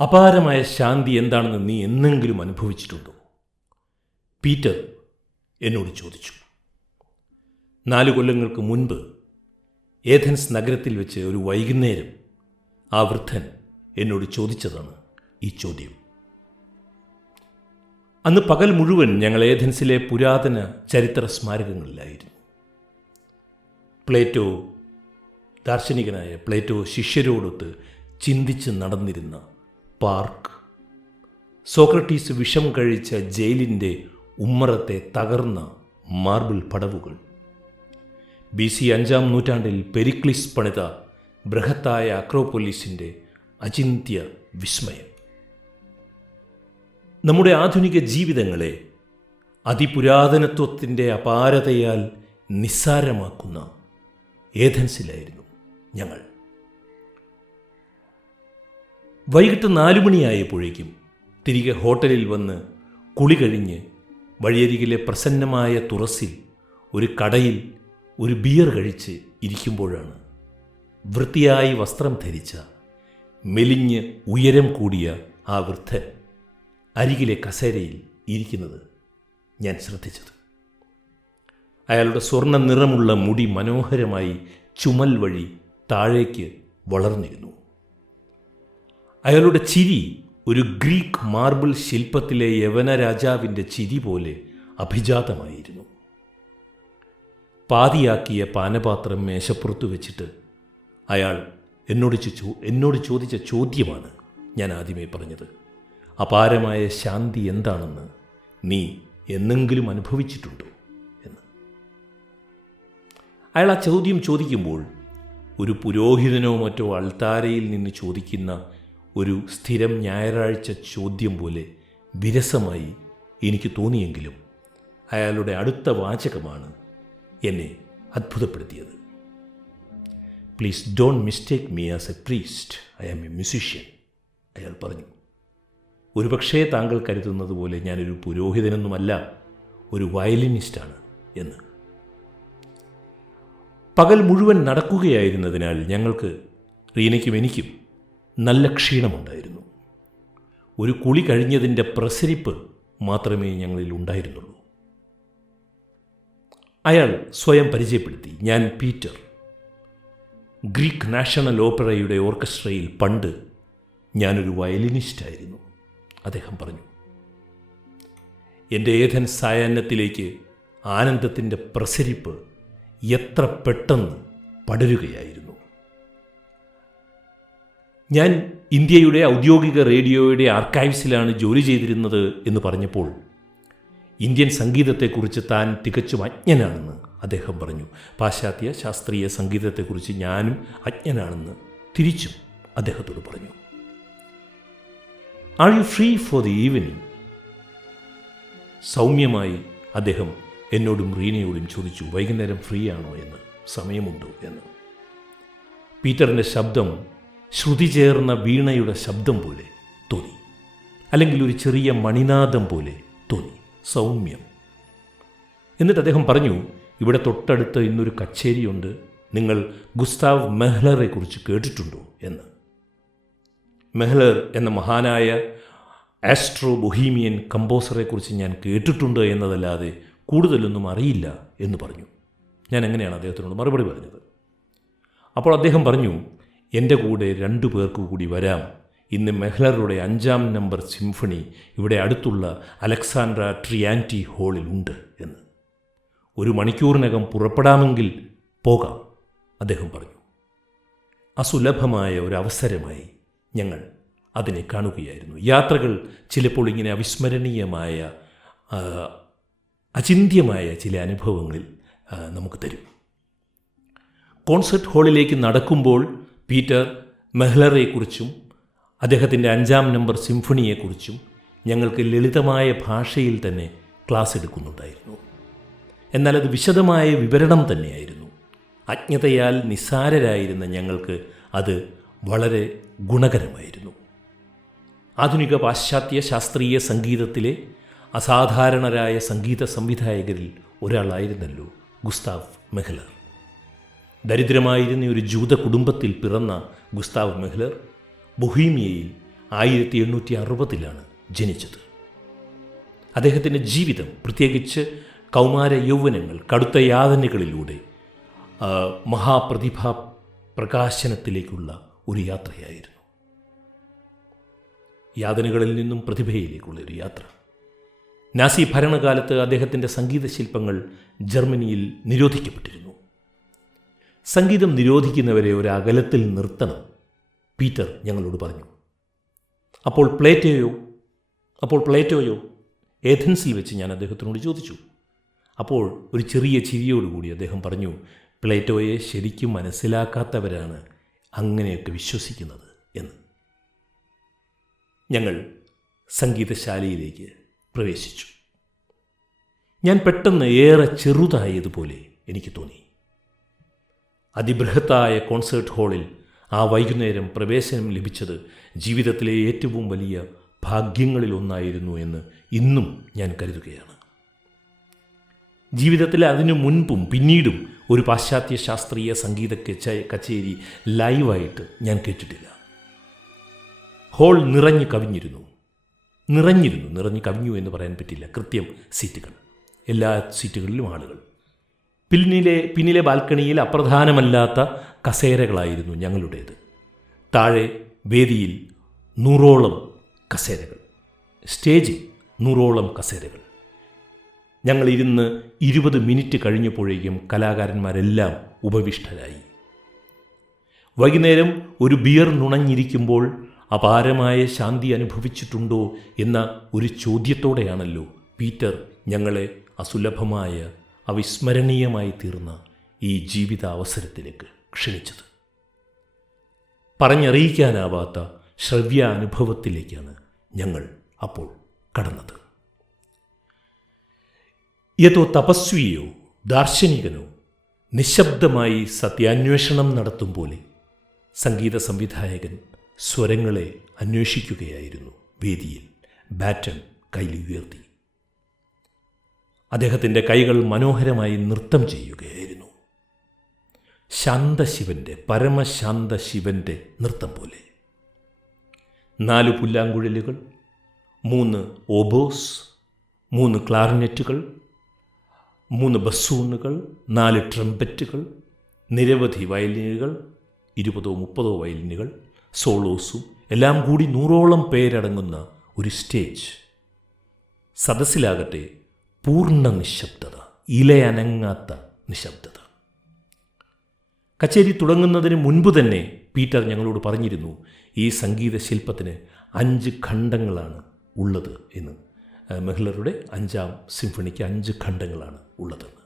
അപാരമായ ശാന്തി എന്താണെന്ന് നീ എന്നെങ്കിലും അനുഭവിച്ചിട്ടുണ്ടോ? പീറ്റർ എന്നോട് ചോദിച്ചു. 4 കൊല്ലങ്ങൾക്ക് മുൻപ് ഏഥൻസ് നഗരത്തിൽ വെച്ച് ഒരു വൈകുന്നേരം ആ വൃദ്ധൻ എന്നോട് ചോദിച്ചതാണ് ഈ ചോദ്യം. അന്ന് പകൽ മുഴുവൻ ഞങ്ങൾ ഏഥൻസിലെ പുരാതന ചരിത്ര സ്മാരകങ്ങളിലായിരുന്നു. പ്ലേറ്റോ, ദാർശനികനായ പ്ലേറ്റോ ശിഷ്യരോടൊത്ത് ചിന്തിച്ച് നടന്നിരുന്ന പാർക്ക്, സോക്രട്ടീസ് വിഷം കഴിച്ച ജയിലിൻ്റെ ഉമ്മറത്തെ തകർന്ന മാർബിൾ പടവുകൾ, BC 5-ാം നൂറ്റാണ്ടിൽ പെരിക്ലിസ് പണിത ബൃഹത്തായ അക്രോപൊലിസിൻ്റെ അചിന്ത്യ വിസ്മയം, നമ്മുടെ ആധുനിക ജീവിതങ്ങളെ അതിപുരാതനത്വത്തിൻ്റെ അപാരതയാൽ നിസ്സാരമാക്കുന്ന ഏഥൻസിലായിരുന്നു ഞങ്ങൾ. വൈകിട്ട് 4 മണിയായപ്പോഴേക്കും തിരികെ ഹോട്ടലിൽ വന്ന് കുളി കഴിഞ്ഞ് വഴിയരികിലെ പ്രസന്നമായ തുറസിൽ ഒരു കടയിൽ ഒരു ബിയർ കഴിച്ച് ഇരിക്കുമ്പോഴാണ് വൃത്തിയായി വസ്ത്രം ധരിച്ച, മെലിഞ്ഞ് ഉയരം കൂടിയ ആ വൃദ്ധൻ അരികിലെ കസേരയിൽ ഇരിക്കുന്നത് ഞാൻ ശ്രദ്ധിച്ചത്. അയാളുടെ സ്വർണ്ണ നിറമുള്ള മുടി മനോഹരമായി ചുമൽ വഴി താഴേക്ക് വളർന്നിരുന്നു. അയാളുടെ ചിരി ഒരു ഗ്രീക്ക് മാർബിൾ ശില്പത്തിലെ യവന രാജാവിൻ്റെ ചിരി പോലെ അഭിജാതമായിരുന്നു. പാതിയാക്കിയ പാനപാത്രം മേശപ്പുറത്ത് വെച്ചിട്ട് അയാൾ എന്നോട് ചോദിച്ച ചോദ്യമാണ് ഞാൻ ആദ്യമേ പറഞ്ഞത്. അപാരമായ ശാന്തി എന്താണെന്ന് നീ എന്നെങ്കിലും അനുഭവിച്ചിട്ടുണ്ടോ എന്ന്. അയാൾ ആ ചോദ്യം ചോദിക്കുമ്പോൾ ഒരു പുരോഹിതനോ മറ്റോ അൾത്താരയിൽ നിന്ന് ചോദിക്കുന്ന ഒരു സ്ഥിരം ഞായറാഴ്ച ചോദ്യം പോലെ വിരസമായി എനിക്ക് തോന്നിയെങ്കിലും അയാളുടെ അടുത്ത വാചകമാണ് എന്നെ അത്ഭുതപ്പെടുത്തിയത്. Please don't mistake me as a priest, I am a musician. അയാൾ പറഞ്ഞു. ഒരുപക്ഷേ താങ്കൾ കരുതുന്നത് പോലെ ഞാനൊരു പുരോഹിതനൊന്നുമല്ല, ഒരു വയലിനിസ്റ്റാണ് എന്ന്. പകൽ മുഴുവൻ നടക്കുകയായിരുന്നതിനാൽ ഞങ്ങൾക്ക്, റീനയ്ക്കും എനിക്കും, നല്ല ക്ഷീണമുണ്ടായിരുന്നു. ഒരു കുളി കഴിഞ്ഞതിൻ്റെ പ്രസരിപ്പ് മാത്രമേ ഞങ്ങളിൽ ഉണ്ടായിരുന്നുള്ളൂ. അയാൾ സ്വയം പരിചയപ്പെടുത്തി. ഞാൻ പീറ്റർ, ഗ്രീക്ക് നാഷണൽ ഓപ്പറയുടെ ഓർക്കസ്ട്രയിൽ പണ്ട് ഞാനൊരു വയലിനിസ്റ്റായിരുന്നു, അദ്ദേഹം പറഞ്ഞു. എൻ്റെ ഏഥൻസ് സായാഹ്നത്തിലേക്ക് ആനന്ദത്തിൻ്റെ പ്രസരിപ്പ് എത്ര പെട്ടെന്ന് പടരുകയായിരുന്നു. ഞാൻ ഇന്ത്യയുടെ ഔദ്യോഗിക റേഡിയോയുടെ ആർക്കൈവ്സിലാണ് ജോലി ചെയ്തിരുന്നത് എന്ന് പറഞ്ഞപ്പോൾ ഇന്ത്യൻ സംഗീതത്തെക്കുറിച്ച് താൻ തികച്ചും അജ്ഞനാണെന്ന് അദ്ദേഹം പറഞ്ഞു. പാശ്ചാത്യ ശാസ്ത്രീയ സംഗീതത്തെക്കുറിച്ച് ഞാനും അജ്ഞനാണെന്ന് തിരിച്ചും അദ്ദേഹത്തോട് പറഞ്ഞു. Are you free for the evening? സൗമ്യമായി അദ്ദേഹം എന്നോടും റീനയോടും ചോദിച്ചു, വൈകുന്നേരം ഫ്രീ ആണോ എന്ന്, സമയമുണ്ടോ എന്ന്. പീറ്ററിൻ്റെ ശബ്ദം ശ്രുതി ചേർന്ന വീണയുടെ ശബ്ദം പോലെ തോന്നി, അല്ലെങ്കിൽ ഒരു ചെറിയ മണിനാദം പോലെ തോന്നി, സൗമ്യം. എന്നിട്ട് അദ്ദേഹം പറഞ്ഞു, ഇവിടെ തൊട്ടടുത്ത് ഇന്നൊരു കച്ചേരിയുണ്ട്, നിങ്ങൾ ഗുസ്താവ് മെഹ്ലറെ കുറിച്ച് കേട്ടിട്ടുണ്ടോ എന്ന്. മെഹ്ലർ എന്ന മഹാനായ ആസ്ട്രോ ബൊഹീമിയൻ കമ്പോസറെക്കുറിച്ച് ഞാൻ കേട്ടിട്ടുണ്ട് എന്നതല്ലാതെ കൂടുതലൊന്നും അറിയില്ല എന്ന് പറഞ്ഞു. ഞാൻ എങ്ങനെയാണ് അദ്ദേഹത്തിനോട് മറുപടി പറഞ്ഞത്. അപ്പോൾ അദ്ദേഹം പറഞ്ഞു, എൻ്റെ കൂടെ 2 പേർക്ക് കൂടി വരാം, ഇന്ന് മെഹ്ലറുടെ 5-ാം നമ്പർ സിംഫണി ഇവിടെ അടുത്തുള്ള അലക്സാണ്ട്ര ട്രിയാൻറ്റി ഹാളിൽ ഉണ്ട് എന്ന്. 1 മണിക്കൂറിനകം പുറപ്പെടാമെങ്കിൽ പോകാം, അദ്ദേഹം പറഞ്ഞു. അസുലഭമായ ഒരവസരമായി ഞങ്ങൾ അതിനെ കാണുകയായിരുന്നു. യാത്രകൾ ചിലപ്പോൾ ഇങ്ങനെ അവിസ്മരണീയമായ, അചിന്ത്യമായ ചില അനുഭവങ്ങളിൽ നമുക്ക് തരും. കോൺസെർട്ട് ഹാളിലേക്ക് നടക്കുമ്പോൾ പീറ്റർ മെഹ്ലറെക്കുറിച്ചും അദ്ദേഹത്തിൻ്റെ 5-ാം നമ്പർ സിംഫണിയെക്കുറിച്ചും ഞങ്ങൾക്ക് ലളിതമായ ഭാഷയിൽ തന്നെ ക്ലാസ് എടുക്കുന്നുണ്ടായിരുന്നു. എന്നാൽ അത് വിശദമായ വിവരണം തന്നെയായിരുന്നു. അജ്ഞതയാൽ നിസ്സാരരായിരുന്ന ഞങ്ങൾക്ക് അത് വളരെ ഗുണകരമായിരുന്നു. ആധുനിക പാശ്ചാത്യ ശാസ്ത്രീയ സംഗീതത്തിലെ അസാധാരണരായ സംഗീത സംവിധായകരിൽ ഒരാളായിരുന്നല്ലോ ഗുസ്താവ് മെഹ്ലർ. ദരിദ്രമായിരുന്ന ഒരു ജൂത കുടുംബത്തിൽ പിറന്ന ഗുസ്താവ് മെഹ്ലർ ബൊഹീമിയയിൽ 1860 ജനിച്ചത്. അദ്ദേഹത്തിൻ്റെ ജീവിതം, പ്രത്യേകിച്ച് കൗമാര യൗവനങ്ങൾ, കടുത്ത യാതനകളിലൂടെ മഹാപ്രതിഭാ പ്രകാശനത്തിലേക്കുള്ള ഒരു യാത്രയായിരുന്നു. യാതനകളിൽ നിന്നും പ്രതിഭയിലേക്കുള്ള ഒരു യാത്ര. നാസി ഭരണകാലത്ത് അദ്ദേഹത്തിൻ്റെ സംഗീത ശില്പങ്ങൾ ജർമ്മനിയിൽ നിരോധിക്കപ്പെട്ടിരുന്നു. സംഗീതം നിരോധിക്കുന്നവരെ ഒരു അകലത്തിൽ നിർത്തണം, പീറ്റർ ഞങ്ങളോട് പറഞ്ഞു. അപ്പോൾ പ്ലേറ്റോയോ ഏഥൻസിൽ വെച്ച് ഞാൻ അദ്ദേഹത്തിനോട് ചോദിച്ചു. അപ്പോൾ ഒരു ചെറിയ ചിരിയോടുകൂടി അദ്ദേഹം പറഞ്ഞു, പ്ലേറ്റോയെ ശരിക്കും മനസ്സിലാക്കാത്തവരാണ് അങ്ങനെയൊക്കെ വിശ്വസിക്കുന്നത് എന്ന്. ഞങ്ങൾ സംഗീതശാലയിലേക്ക് പ്രവേശിച്ചു. ഞാൻ പെട്ടെന്ന് ഏറെ ചെറുതായതുപോലെ എനിക്ക് തോന്നി. അതിബൃഹത്തായ കോൺസേർട്ട് ഹാളിൽ ആ വൈകുന്നേരം പ്രവേശനം ലഭിച്ചത് ജീവിതത്തിലെ ഏറ്റവും വലിയ ഭാഗ്യങ്ങളിലൊന്നായിരുന്നു എന്ന് ഇന്നും ഞാൻ കരുതുകയാണ്. ജീവിതത്തിൽ അതിനു മുൻപും പിന്നീടും ഒരു പാശ്ചാത്യ ശാസ്ത്രീയ സംഗീത കച്ചേരി ലൈവായിട്ട് ഞാൻ കേട്ടിട്ടില്ല. ഹോൾ നിറഞ്ഞു കവിഞ്ഞു എന്ന് പറയാൻ പറ്റില്ല. കൃത്യം സീറ്റുകൾ, എല്ലാ സീറ്റുകളിലും ആളുകൾ. പിന്നിലെ ബാൽക്കണിയിൽ അപ്രധാനമല്ലാത്ത കസേരകളായിരുന്നു ഞങ്ങളുടേത്. താഴെ വേദിയിൽ 100ഓളം കസേരകൾ, സ്റ്റേജിൽ 100ഓളം കസേരകൾ. ഞങ്ങളിരുന്ന് 20 മിനിറ്റ് കഴിഞ്ഞപ്പോഴേക്കും കലാകാരന്മാരെല്ലാം ഉപവിഷ്ടരായി. വൈകുന്നേരം ഒരു ബിയർ നുണഞ്ഞിരിക്കുമ്പോൾ അപാരമായ ശാന്തി അനുഭവിച്ചിട്ടുണ്ടോ എന്ന ഒരു ചോദ്യത്തോടെയാണല്ലോ പീറ്റർ ഞങ്ങളെ അസുലഭമായ, അവിസ്മരണീയമായി തീർന്ന ഈ ജീവിതാവസരത്തിലേക്ക് ക്ഷണിച്ചത്. പറഞ്ഞറിയിക്കാനാവാത്ത ശ്രവ്യാനുഭവത്തിലേക്കാണ് ഞങ്ങൾ അപ്പോൾ കടന്നത്. ഏതോ തപസ്വിയോ ദാർശനികനോ നിശബ്ദമായി സത്യാന്വേഷണം നടത്തും പോലെ സംഗീത സംവിധായകൻ സ്വരങ്ങളെ അന്വേഷിക്കുകയായിരുന്നു. വേദിയിൽ ബാറ്റൺ കയ്യിൽ ഉയർത്തി. അദ്ദേഹത്തിൻ്റെ കൈകൾ മനോഹരമായി നൃത്തം ചെയ്യുകയായിരുന്നു. ശാന്തശിവൻ്റെ, പരമശാന്തശിവൻ്റെ നൃത്തം പോലെ. 4 പുല്ലാങ്കുഴലുകൾ, 3 ഓബോസ്, 3 ക്ലാർനെറ്റുകൾ, 3 ബസ്സൂണുകൾ, 4 ട്രംപറ്റുകൾ, നിരവധി വയലിനുകൾ, 20ഓ 30ഓ വയലിനുകൾ, സോളോസും എല്ലാം കൂടി 100ഓളം പേരടങ്ങുന്ന ഒരു സ്റ്റേജ്. സദസ്സിലാകട്ടെ പൂർണ്ണ നിശബ്ദത, ഇലയനങ്ങാത്ത നിശബ്ദത. കച്ചേരി തുടങ്ങുന്നതിന് മുൻപ് തന്നെ പീറ്റർ ഞങ്ങളോട് പറഞ്ഞിരുന്നു, ഈ സംഗീത ശില്പത്തിന് 5 ഖണ്ഡങ്ങളാണ് ഉള്ളത് എന്ന്. മെഹ്ലറുടെ 5ാം സിംഫണിക്ക് 5 ഖണ്ഡങ്ങളാണ് ഉള്ളതെന്ന്.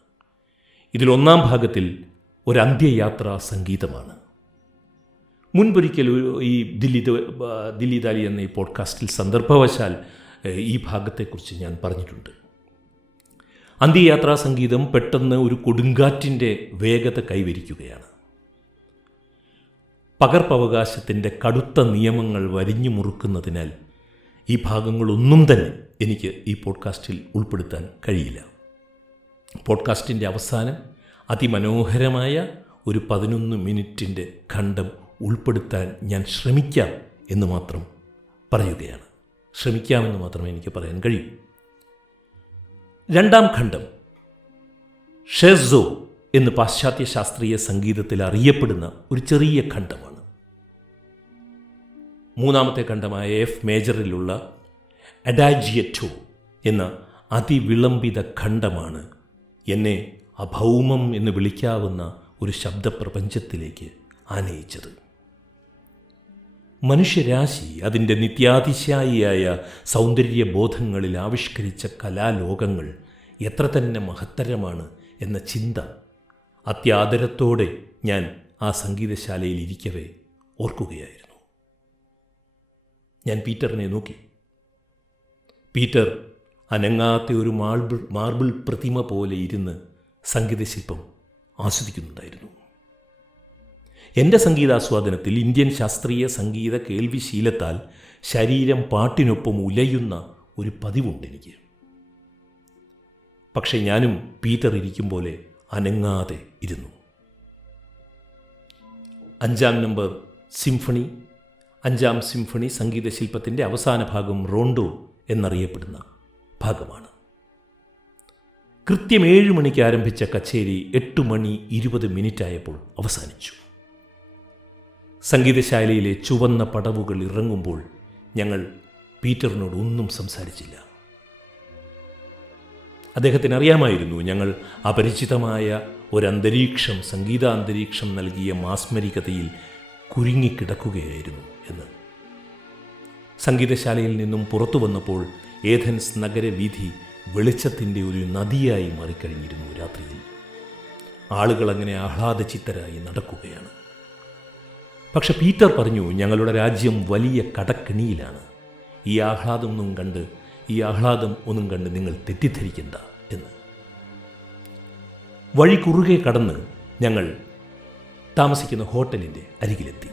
ഇതിൽ 1ാം ഭാഗത്തിൽ ഒരു അന്ത്യയാത്രാ സംഗീതമാണ്. മുൻപൊരിക്കൽ ഈ ദില്ലി ദാലി എന്ന ഈ പോഡ്കാസ്റ്റിൽ സന്ദർഭവശാൽ ഈ ഭാഗത്തെക്കുറിച്ച് ഞാൻ പറഞ്ഞിട്ടുണ്ട്. അന്ത്യയാത്രാ സംഗീതം പെട്ടെന്ന് ഒരു കൊടുങ്കാറ്റിൻ്റെ വേഗത കൈവരിക്കുകയാണ്. പകർപ്പവകാശത്തിൻ്റെ കടുത്ത നിയമങ്ങൾ വരിഞ്ഞു മുറുക്കുന്നതിനാൽ ഈ ഭാഗങ്ങളൊന്നും തന്നെ എനിക്ക് ഈ പോഡ്കാസ്റ്റിൽ ഉൾപ്പെടുത്താൻ കഴിയില്ല. പോഡ്കാസ്റ്റിൻ്റെ അവസാനം അതിമനോഹരമായ ഒരു 11 മിനിറ്റിൻ്റെ ഖണ്ഡം ഉൾപ്പെടുത്താൻ ഞാൻ ശ്രമിക്കാം എന്ന് മാത്രം പറയുകയാണ്. ശ്രമിക്കാമെന്ന് മാത്രമേ എനിക്ക് പറയാൻ കഴിയൂ. 2ാം ഖണ്ഡം ഷെസോ എന്ന് പാശ്ചാത്യ ശാസ്ത്രീയ സംഗീതത്തിൽ അറിയപ്പെടുന്ന ഒരു ചെറിയ ഖണ്ഡമാണ്. 3ാമത്തെ ഖണ്ഡമായ എഫ് മേജറിലുള്ള അഡാജിയറ്റോ എന്ന അതിവിളംബിത ഖണ്ഡമാണ് എന്നെ അഭൗമം എന്ന് വിളിക്കാവുന്ന ഒരു ശബ്ദപ്രപഞ്ചത്തിലേക്ക് ആനയിച്ചത്. മനുഷ്യരാശി അതിൻ്റെ നിത്യാതിശായിയായ സൗന്ദര്യബോധങ്ങളിൽ ആവിഷ്കരിച്ച കലാലോകങ്ങൾ എത്ര തന്നെ മഹത്തരമാണ് എന്ന ചിന്ത അത്യാദരത്തോടെ ഞാൻ ആ സംഗീതശാലയിൽ ഇരിക്കവേ ഓർക്കുകയായിരുന്നു. ഞാൻ പീറ്ററിനെ നോക്കി. പീറ്റർ അനങ്ങാത്ത ഒരു മാർബിൾ പ്രതിമ പോലെ ഇരുന്ന് സംഗീതശില്പം ആസ്വദിക്കുന്നുണ്ടായിരുന്നു. എൻ്റെ സംഗീതാസ്വാദനത്തിൽ ഇന്ത്യൻ ശാസ്ത്രീയ സംഗീത കേൾവിശീലത്താൽ ശരീരം പാട്ടിനൊപ്പം ഉലയുന്ന ഒരു പതിവുണ്ടെനിക്ക്. പക്ഷെ ഞാനും പീറ്റർ ഇരിക്കും പോലെ അനങ്ങാതെ ഇരുന്നു. 5ാം നമ്പർ സിംഫണി 5-ാം സിംഫണി സംഗീതശില്പത്തിൻ്റെ അവസാന ഭാഗം റോണ്ടോ എന്നറിയപ്പെടുന്ന ഭാഗമാണ്. കൃത്യം 7 മണിക്ക് ആരംഭിച്ച കച്ചേരി 8:20 അവസാനിച്ചു. സംഗീതശാലയിലെ ചുവന്ന പടവുകൾ ഇറങ്ങുമ്പോൾ ഞങ്ങൾ പീറ്ററിനോട് ഒന്നും സംസാരിച്ചില്ല. അദ്ദേഹത്തിന് അറിയാമായിരുന്നു ഞങ്ങൾ അപരിചിതമായ ഒരന്തരീക്ഷം, സംഗീതാന്തരീക്ഷം നൽകിയ മാസ്മരികതയിൽ കുരുങ്ങിക്കിടക്കുകയായിരുന്നു എന്ന്. സംഗീതശാലയിൽ നിന്നും പുറത്തു വന്നപ്പോൾ ഏഥൻസ് നഗരവീഥി വെളിച്ചത്തിൻ്റെ ഒരു നദിയായി മാറിക്കഴിഞ്ഞിരുന്നു. രാത്രിയിൽ ആളുകൾ അങ്ങനെ ആഹ്ലാദചിത്തരായി നടക്കുകയാണ്. പക്ഷെ പീറ്റർ പറഞ്ഞു, ഞങ്ങളുടെ രാജ്യം വലിയ കടക്കെണിയിലാണ്. ഈ ആഹ്ലാദം ഒന്നും കണ്ട് നിങ്ങൾ തെറ്റിദ്ധരിക്കണ്ട എന്ന്. വഴി കുറുകെ കടന്ന് ഞങ്ങൾ താമസിക്കുന്ന ഹോട്ടലിൻ്റെ അരികിലെത്തി.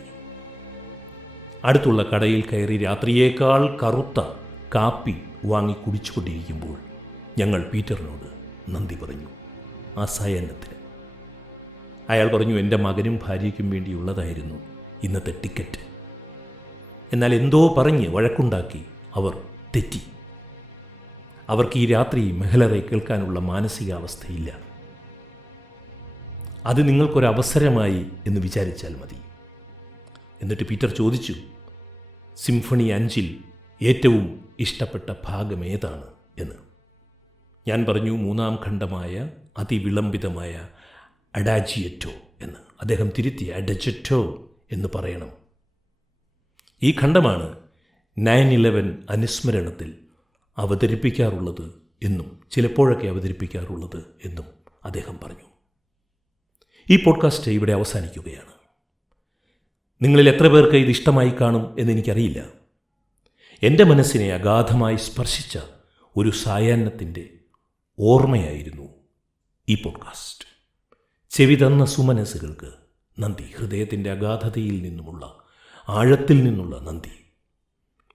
അടുത്തുള്ള കടയിൽ കയറി രാത്രിയേക്കാൾ കറുത്ത കാപ്പി വാങ്ങി കുടിച്ചുകൊണ്ടിരിക്കുമ്പോൾ ഞങ്ങൾ പീറ്ററിനോട് നന്ദി പറഞ്ഞു ആ സായാഹ്നത്തിന്. അയാൾ പറഞ്ഞു, എൻ്റെ മകനും ഭാര്യയ്ക്കും വേണ്ടിയുള്ളതായിരുന്നു ഇന്നത്തെ ടിക്കറ്റ്. എന്നാൽ എന്തോ പറഞ്ഞ് വഴക്കുണ്ടാക്കി അവർ തെറ്റി. അവർക്ക് ഈ രാത്രി മെഹ്ലറെ കേൾക്കാനുള്ള മാനസികാവസ്ഥയില്ല. അത് നിങ്ങൾക്കൊരവസരമായി എന്ന് വിചാരിച്ചാൽ മതി. എന്നിട്ട് പീറ്റർ ചോദിച്ചു, സിംഫണി 5-ൽ ഏറ്റവും ഇഷ്ടപ്പെട്ട ഭാഗം ഏതാണ് എന്ന്. ഞാൻ പറഞ്ഞു, 3-ാം ഖണ്ഡമായ അതിവിളംബിതമായ അഡാജിയറ്റോ എന്ന്. അദ്ദേഹം തിരുത്തി, അഡജറ്റോ എന്ന് പറയണം. ഈ ഖണ്ഡമാണ് 9/11 അനുസ്മരണത്തിൽ അവതരിപ്പിക്കാറുള്ളത് എന്നും ചിലപ്പോഴൊക്കെ അവതരിപ്പിക്കാറുള്ളത് എന്നും അദ്ദേഹം പറഞ്ഞു. ഈ പോഡ്കാസ്റ്റ് ഇവിടെ അവസാനിക്കുകയാണ്. നിങ്ങളിൽ എത്ര പേർക്ക് ഇത് ഇഷ്ടമായി കാണും എന്നെനിക്കറിയില്ല. എൻ്റെ മനസ്സിനെ അഗാധമായി സ്പർശിച്ച ഒരു സായാഹ്നത്തിൻ്റെ ഓർമ്മയായിരുന്നു ഈ പോഡ്കാസ്റ്റ്. ചെവി തന്ന സുമനസ്സുകൾക്ക് നന്ദി. ഹൃദയത്തിൻ്റെ അഗാധതയിൽ നിന്നുമുള്ള, ആഴത്തിൽ നിന്നുള്ള നന്ദി.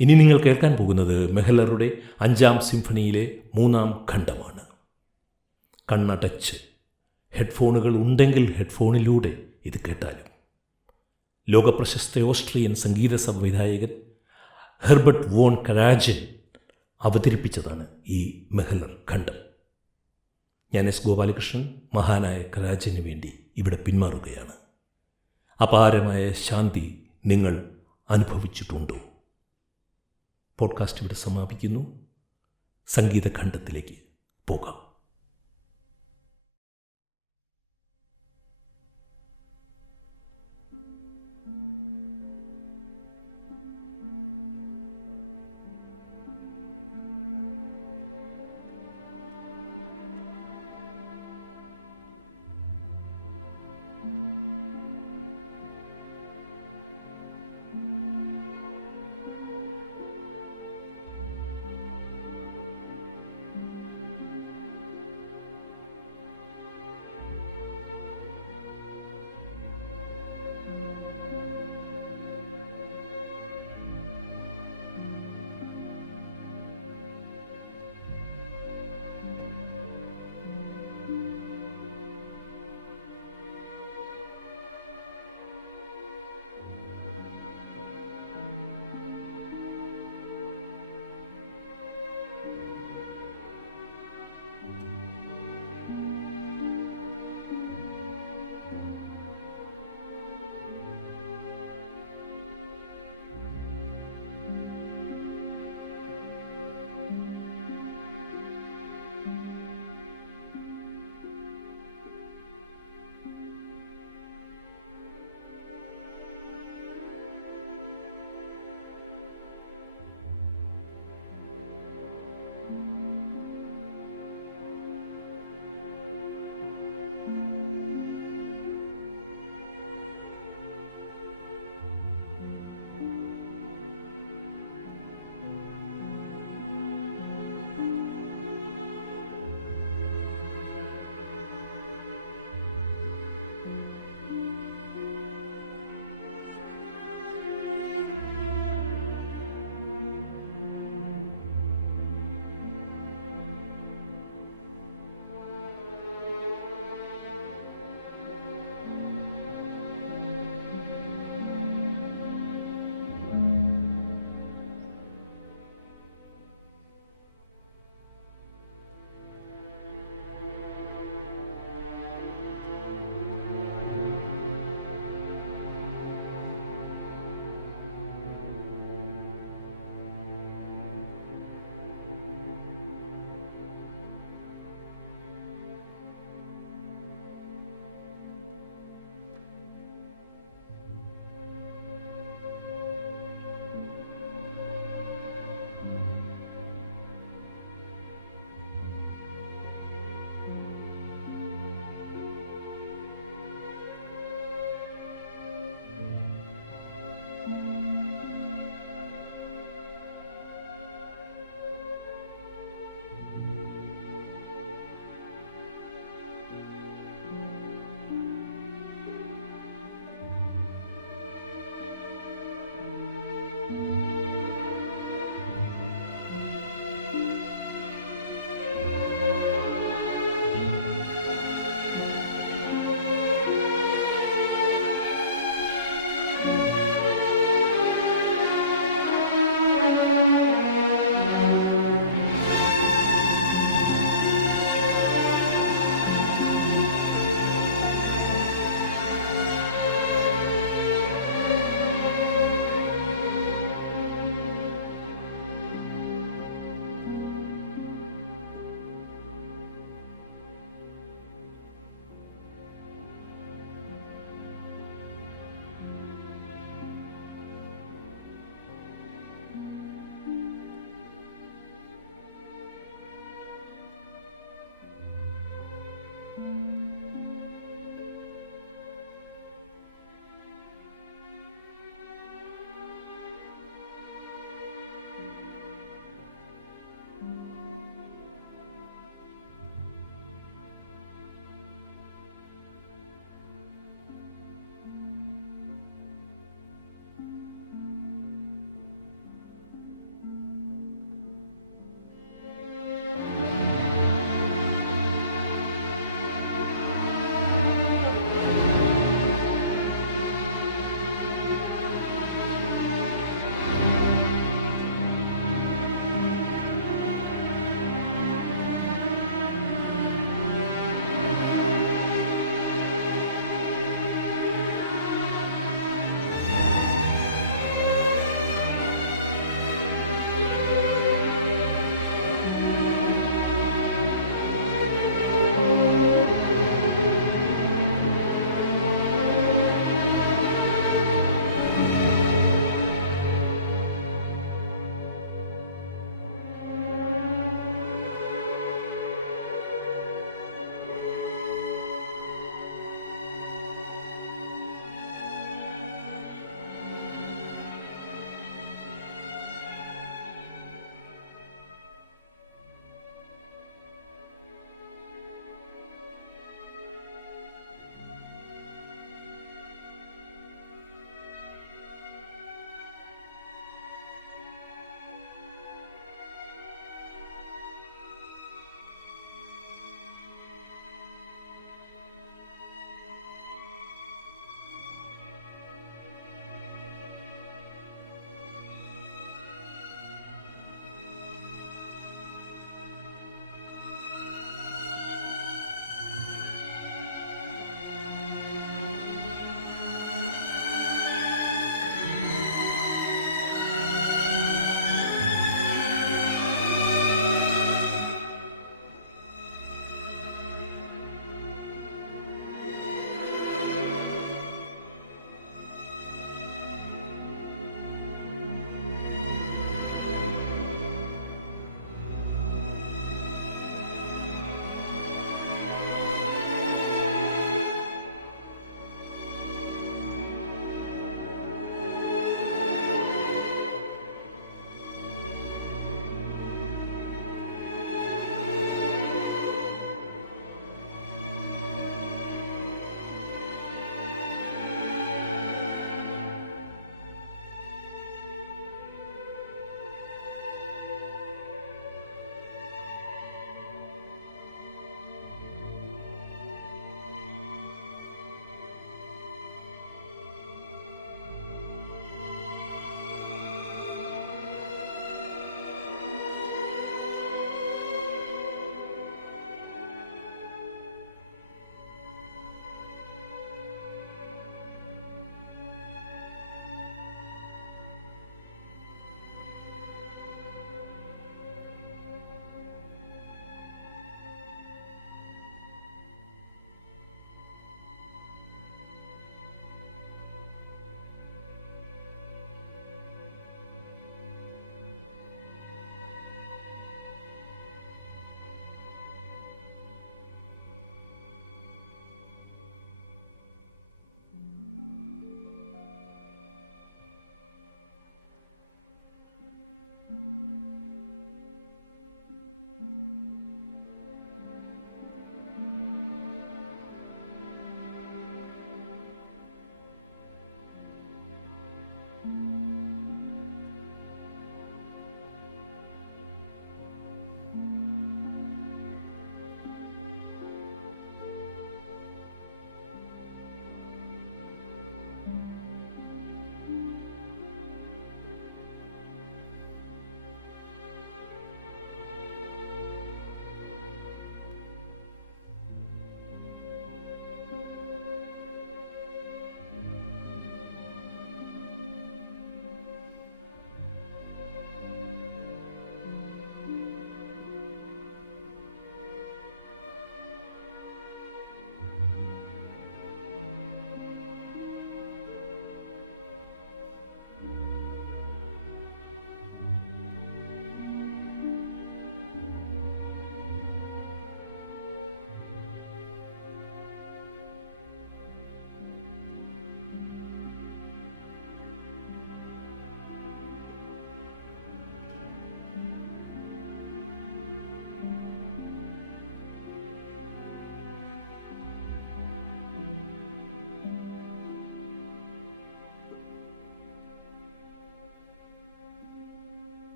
ഇനി നിങ്ങൾ കേൾക്കാൻ പോകുന്നത് മെഹ്ലറുടെ 5-ാം സിംഫണിയിലെ 3-ാം ഖണ്ഡമാണ്. കണ്ണടച്ച് ഹെഡ്ഫോണുകൾ ഉണ്ടെങ്കിൽ ഹെഡ്ഫോണിലൂടെ ഇത് കേട്ടാലും. ലോകപ്രശസ്ത ഓസ്ട്രിയൻ സംഗീത സംവിധായകൻ ഹെർബർട്ട് വോൺ കരാജൻ അവതരിപ്പിച്ചതാണ് ഈ മെഹ്ലർ ഖണ്ഡം. ഞാൻ എസ് ഗോപാലകൃഷ്ണൻ മഹാനായ കരാജന് വേണ്ടി ഇവിടെ പിന്മാറുകയാണ്. അപാരമായ ശാന്തി നിങ്ങൾ അനുഭവിച്ചിട്ടുണ്ടോ? പോഡ്കാസ്റ്റ് ഇവിടെ സമാപിക്കുന്നു. സംഗീതഖണ്ഡത്തിലേക്ക് പോകാം.